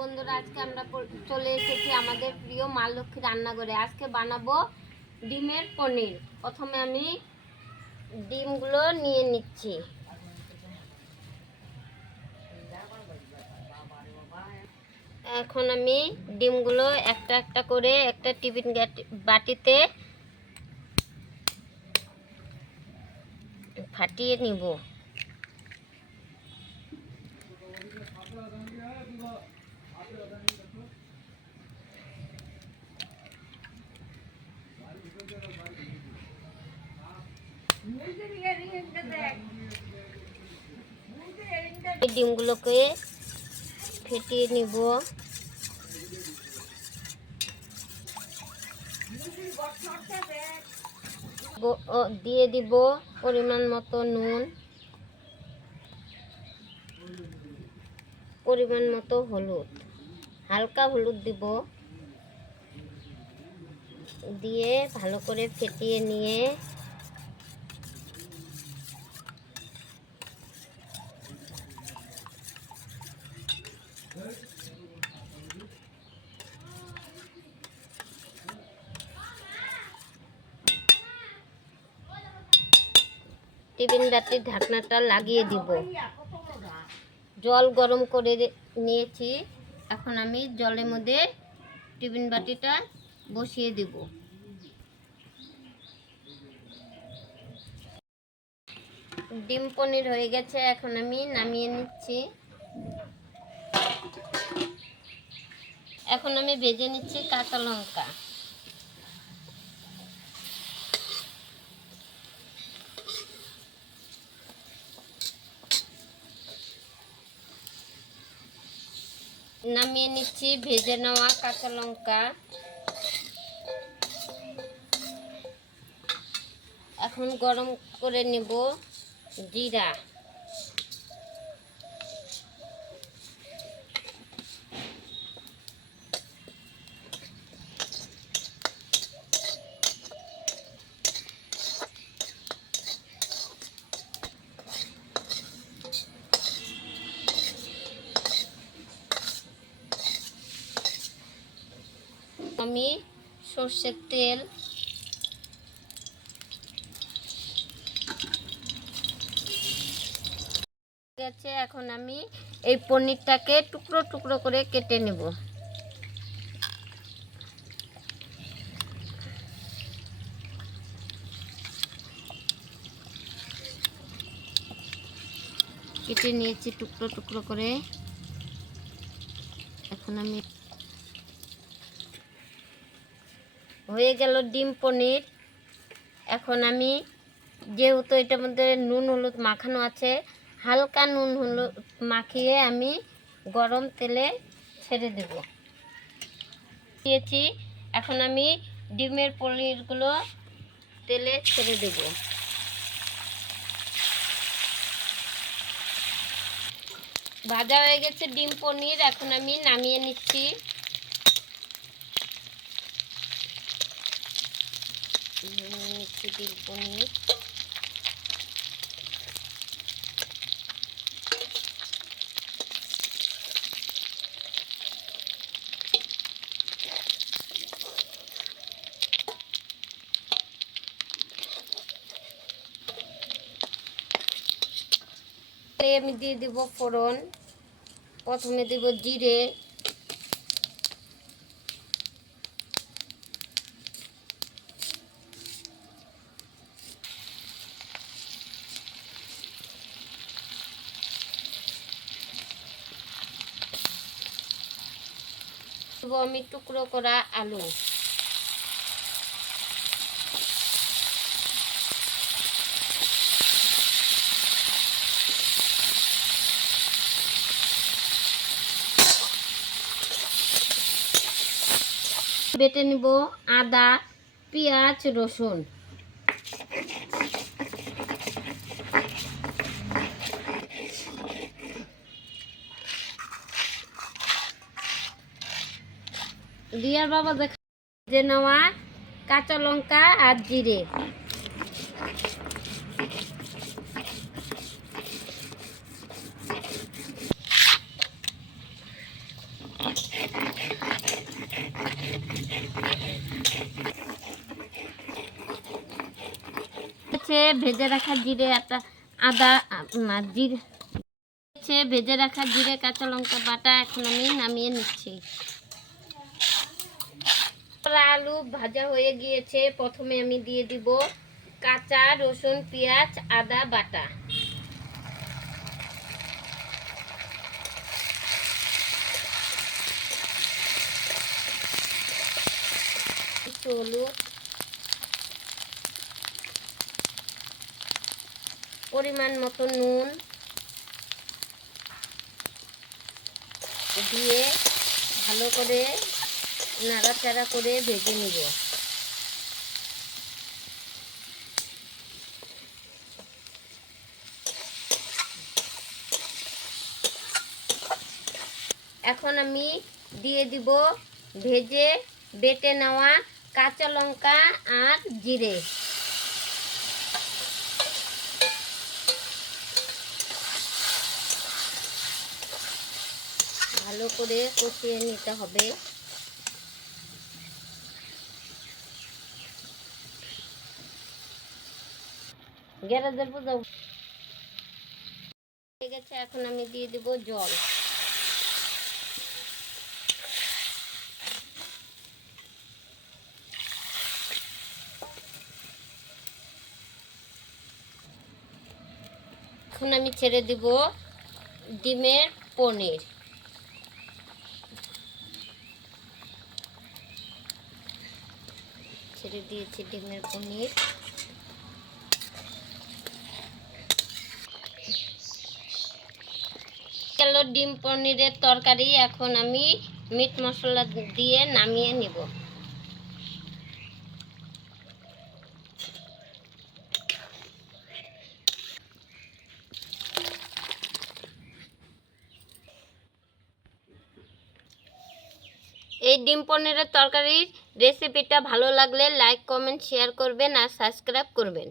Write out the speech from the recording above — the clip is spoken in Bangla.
বন্ধুরা, আজকে আমরা চলে এসেছি আমাদের প্রিয় মা লক্ষ্মী রান্নাঘরে। আজকে বানাবো ডিমের পনির। প্রথমে আমি ডিমগুলো নিয়ে নিচ্ছি। এখন আমি ডিমগুলো একটা একটা করে একটা টিফিন বাটিতে ফাটিয়ে নিব। ডিমগুলোকে ফেটিয়ে নিব। দিয়ে দিব পরিমাণ মতো নুন, পরিমাণ মতো হলুদ, হালকা হলুদ দিব। দিয়ে ভালো করে ফেটিয়ে নিয়ে টিফিন বাটির ঢাকনাটা লাগিয়ে দিব। জল গরম করে নিয়েছি। এখন আমি জলের মধ্যে টিফিন বাটিটা বসিয়ে দিব। ডিম পনির হয়ে গেছে, এখন আমি নামিয়ে নিচ্ছি। এখন আমি ভেজে নিচ্ছি কাঁচা লঙ্কা। নামিয়ে নিচ্ছি ভেজে নেওয়া কাঁচা লঙ্কা। এখন গরম করে নেব জিরা, আমি সর্ষের তেল, গেছে। এখন আমি এই পনিরটাকে টুকরো টুকরো করে কেটে নেব। কেটে নিয়েছি টুকরো টুকরো করে। এখন আমি হয়ে গেল ডিম পনির। এখন আমি যেহেতু এটার মধ্যে নুন হলুদ মাখানো আছে, হালকা নুন হলুদ মাখিয়ে আমি গরম তেলে ছেড়ে দেব দিয়েছি। এখন আমি ডিমের পনিরগুলো তেলে ছেড়ে দেব। ভাজা হয়ে গেছে ডিম পনির, এখন আমি নামিয়ে নিচ্ছি। ডিম পনির আমি দিয়ে দেব ফোড়ন। প্রথমে দেব জিরে, দেব আমি টুকরো করা আলু, বেটে নিব আদা, পেঁয়াজ, রসুন। দিয়ার বাবা দেখা ভেজে নেওয়া কাঁচা লঙ্কা আর জিরে। গেছে ভেজে রাখা জিরে আদা জিরে ভেজে রাখা জিরে কাঁচা লঙ্কা বাটা এখন আমি নামিয়ে নিচ্ছি। আলু ভাজা হয়ে গিয়েছে, প্রথমে আমি দিয়ে দিব কাঁচা রসুন পেঁয়াজ আদা বাটা, একটু হলুদ, পরিমাণ মতো নুন দিয়ে ভালো করে নাড়াচাড়া করে ভেজে নিব। এখন আমি দিয়ে দিব ভেজে বেটে নেওয়া কাঁচা লঙ্কা আর জিরে। ভালো করে কষিয়ে নিতে হবে। গ্যাসের বুঝাও হয়ে গেছে, এখন আমি দিয়ে দিব জল। এখন আমি ছেড়ে দিব ডিমের পনির। ছেড়ে দিয়েছি ডিমের পনির। ডিম পনিরের তরকারি এখন আমি মিট মশলা দিয়ে নামিয়ে নিব। এই ডিম পনিরের তরকারির রেসিপিটা ভালো লাগলে লাইক কমেন্ট শেয়ার করবেন আর সাবস্ক্রাইব করবেন।